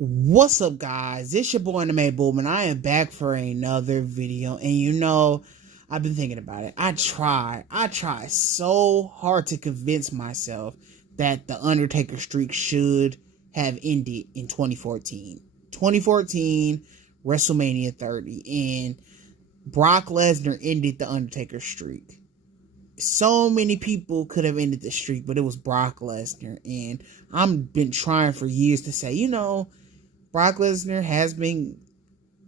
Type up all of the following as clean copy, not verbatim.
What's up, guys? It's your boy Anime Boom, and I am back for another video. And I've been thinking about it. I try so hard to convince myself that the Undertaker streak should have ended in 2014. 2014, WrestleMania 30, and Brock Lesnar ended the Undertaker streak. So many people could have ended the streak, but it was Brock Lesnar, and I've been trying for years to say, Brock Lesnar has been,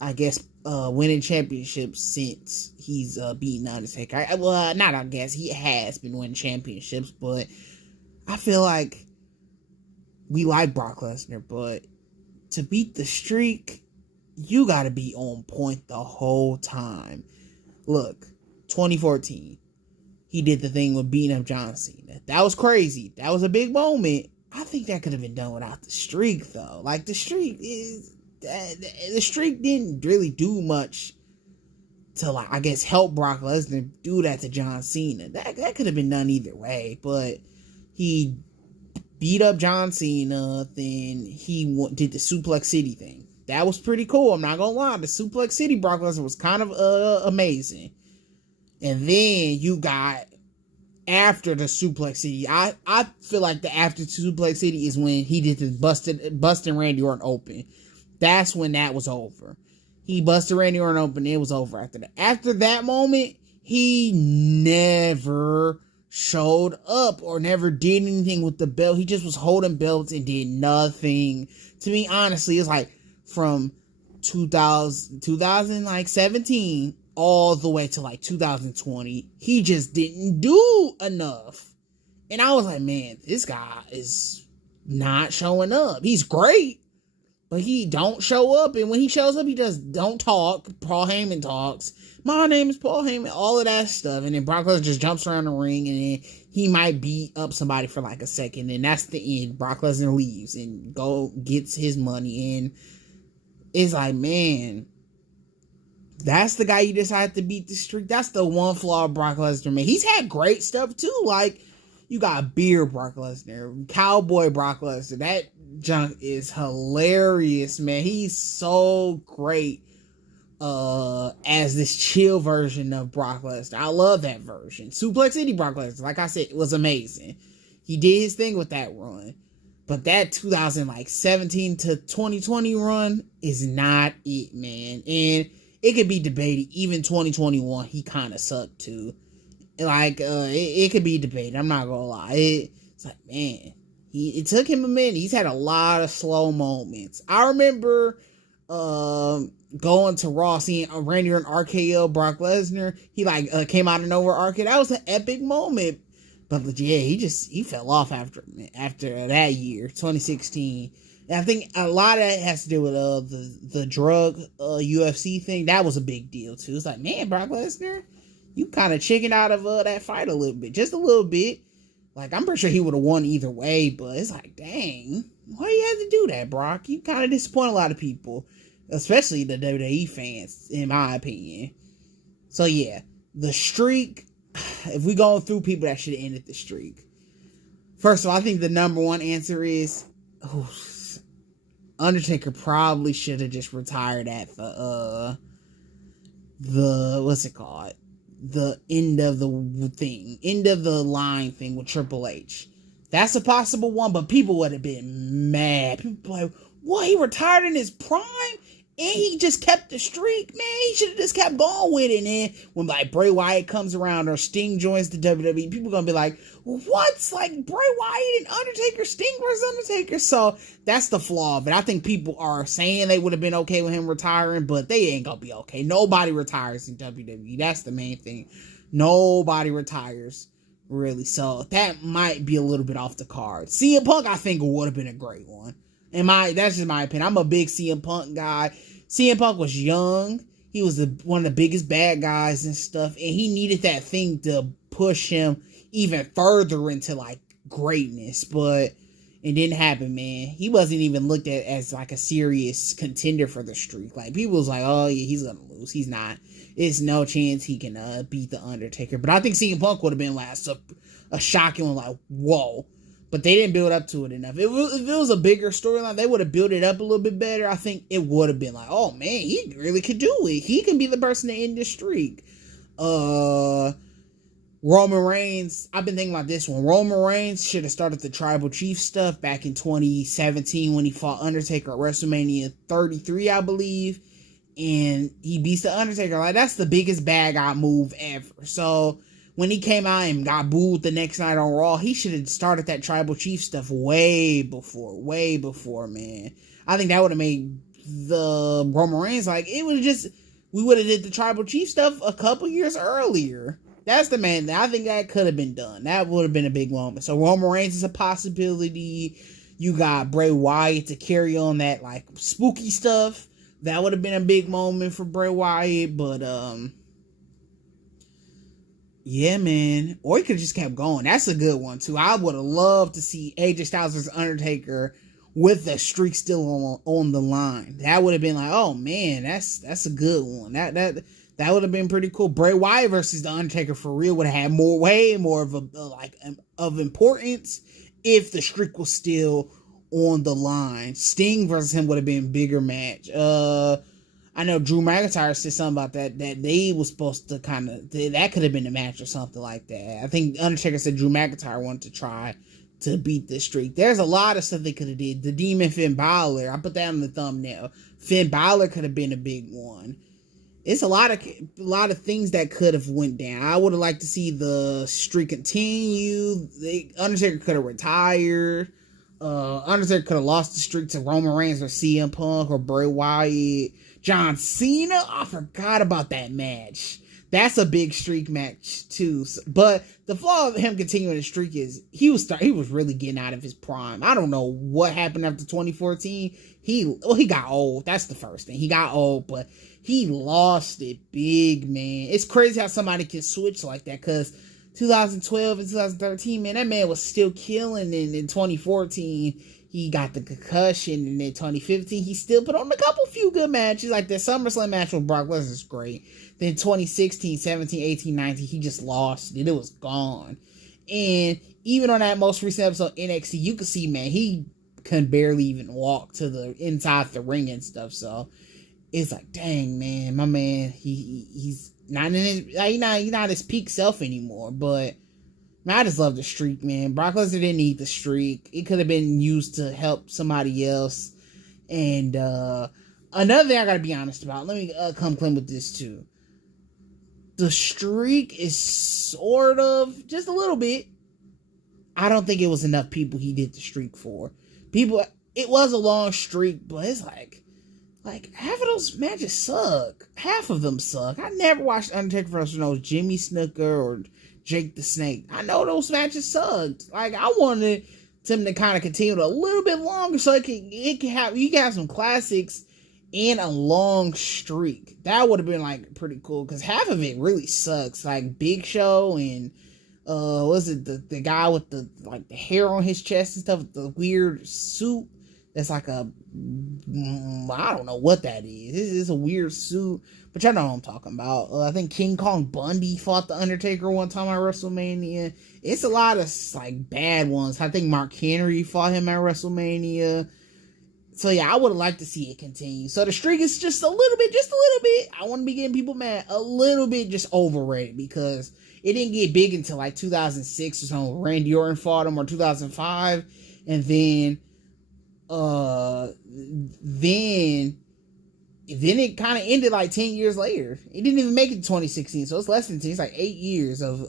winning championships since he's beaten Undertaker. He has been winning championships, but I feel like we like Brock Lesnar, but to beat the streak, you gotta be on point the whole time. Look, 2014, he did the thing with beating up John Cena. That was crazy. That was a big moment. I think that could have been done without the streak, though. Like, the streak didn't really do much to, help Brock Lesnar do that to John Cena. That could have been done either way, but he beat up John Cena, then he did the Suplex City thing. That was pretty cool, I'm not gonna lie. The Suplex City Brock Lesnar was kind of amazing. And then you got after the Suplex City. I feel like the after Suplex City is when he did the busting Randy Orton open. That's when that was over. He busted Randy Orton open. It was over after that. After that moment, he never showed up or never did anything with the belt. He just was holding belts and did nothing. To me, honestly, it's like from 2017 all the way to 2020, he just didn't do enough. And I was like, man, this guy is not showing up. He's great, but he don't show up. And when he shows up, he just don't talk. Paul Heyman talks. My name is Paul Heyman. All of that stuff. And then Brock Lesnar just jumps around the ring, and then he might beat up somebody for a second. And that's the end. Brock Lesnar leaves and gets his money. And it's like, man, that's the guy you decide to beat the streak. That's the one flaw Brock Lesnar made. He's had great stuff too. Like, you got Beer Brock Lesnar, Cowboy Brock Lesnar. That junk is hilarious, man. He's so great as this chill version of Brock Lesnar. I love that version. Suplex City Brock Lesnar, like I said, was amazing. He did his thing with that run. But that 2017 to 2020 run is not it, man. And it could be debated. Even 2021, he kind of sucked too. It could be debated. I'm not gonna lie. It's like, man, it took him a minute. He's had a lot of slow moments. I remember going to Raw, seeing Randy Orton RKO Brock Lesnar. He came out of nowhere RKO. That was an epic moment. But yeah, he fell off after that year, 2016. And I think a lot of that has to do with the drug UFC thing. That was a big deal too. It's like, man, Brock Lesnar, you kind of chickened out of that fight a little bit, just a little bit. I'm pretty sure he would have won either way, but it's like, dang, why you had to do that, Brock? You kind of disappoint a lot of people, especially the WWE fans, in my opinion. So yeah, the streak. If we go through people that should have ended the streak, first of all, I think the number one answer is, Undertaker probably should have just retired at the what's it called? The end of the line thing with Triple H. That's a possible one, but people would have been mad. People like, what? He retired in his prime? And he just kept the streak, man. He should have just kept going with it. And then when Bray Wyatt comes around or Sting joins the WWE, people gonna be like, what's Bray Wyatt and Undertaker, Sting versus Undertaker? So that's the flaw. But I think people are saying they would have been okay with him retiring, but they ain't gonna be okay. Nobody retires in WWE. That's the main thing. Nobody retires, really. So that might be a little bit off the card. CM Punk, I think, would have been a great one. That's just my opinion. I'm a big CM Punk guy. CM Punk was young. He was one of the biggest bad guys and stuff, and he needed that thing to push him even further into greatness. But it didn't happen, man. He wasn't even looked at as a serious contender for the streak. People was like, oh yeah, he's gonna lose. He's not. It's no chance he can beat the Undertaker. But I think CM Punk would have been a shocking one. Whoa. but they didn't build up to it enough. If it was a bigger storyline, they would have built it up a little bit better. I think it would have been like, oh man, he really could do it. He can be the person to end this streak. Roman Reigns, I've been thinking about this one. Roman Reigns should have started the Tribal Chief stuff back in 2017 when he fought Undertaker at WrestleMania 33, I believe. And he beats the Undertaker. Like, that's the biggest bad guy move ever. So when he came out and got booed the next night on Raw, he should have started that Tribal Chief stuff way before, man. I think that would have made the Roman Reigns, like, it would have just, we would have did the Tribal Chief stuff a couple years earlier. That's the man. I think that could have been done. That would have been a big moment. So Roman Reigns is a possibility. You got Bray Wyatt to carry on that, like, spooky stuff. That would have been a big moment for Bray Wyatt. But, yeah, man. Or he could have just kept going. That's a good one, too. I would have loved to see AJ Styles vs. Undertaker with the streak still on the line. That would have been like, oh, man, that's a good one. That would have been pretty cool. Bray Wyatt versus The Undertaker for real would have had way more of importance if the streak was still on the line. Sting versus him would have been a bigger match. I know Drew McIntyre said something about that they was supposed to that could have been a match or something like that. I think Undertaker said Drew McIntyre wanted to try to beat this streak. There's a lot of stuff they could have did. The Demon Finn Balor, I put that on the thumbnail. Finn Balor could have been a big one. It's a lot of things that could have went down. I would have liked to see the streak continue. Undertaker could have retired. Undertaker could have lost the streak to Roman Reigns or CM Punk or Bray Wyatt. John Cena, I forgot about that match. That's a big streak match too. But the flaw of him continuing the streak is he was really getting out of his prime. I don't know what happened after 2014. He got old. That's the first thing. He got old, but he lost it big, man. It's crazy how somebody can switch like that, because 2012 and 2013, man, that man was still killing. And in 2014, he got the concussion. And in 2015, he still put on a few good matches. Like the SummerSlam match with Brock Lesnar is great. Then 2016, 17, 18, 19, he just lost it. It was gone. And even on that most recent episode of NXT, you could see, man, he couldn't barely even walk to the inside the ring and stuff. So it's like, dang, man, my man, he's not in his, he's not his peak self anymore. But man, I just love the streak, man. Brock Lesnar didn't need the streak. It could have been used to help somebody else. And another thing I gotta be honest about, let me come clean with this too. The streak is sort of, just a little bit, I don't think it was enough people he did the streak for. It was a long streak, but it's like half of those matches suck. Half of them suck. I never watched Undertaker versus Jimmy Snuka or Jake the Snake. I know those matches sucked. Like, I wanted them to kind of continue a little bit longer so you can have some classics in a long streak. That would have been like pretty cool, because half of it really sucks. Like Big Show and was it the guy with the hair on his chest and stuff with the weird suit that's like I don't know what that is. It's a weird suit, but y'all know what I'm talking about. I think King Kong Bundy fought the Undertaker one time at WrestleMania. It's a lot of like bad ones. I think Mark Henry fought him at WrestleMania. So yeah, I would have liked to see it continue. So the streak is just a little bit. I want to be getting people mad. A little bit just overrated, because it didn't get big until like 2006 or something. Randy Orton fought him, or 2005, and then it kind of ended like 10 years later. It didn't even make it to 2016, so it's less than 10. It's like 8 years of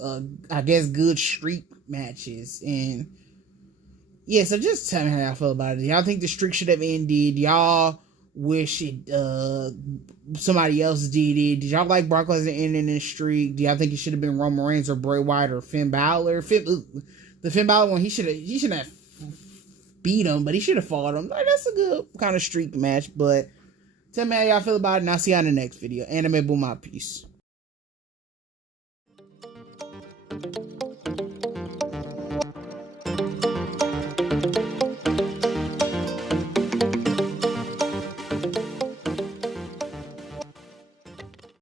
I guess good streak matches. And yeah, so just tell me how y'all feel about it. Y'all think the streak should have ended? Y'all wish it somebody else did it? Did y'all like Brock Lesnar ending this streak? Do y'all think it should have been Roman Reigns or Bray Wyatt or Finn Balor? The Finn Balor one, he shouldn't have beat him, but he should have fought him. Like, that's a good kind of streak match. But tell me how y'all feel about it, and I'll see y'all in the next video. Anime Boom out. Peace.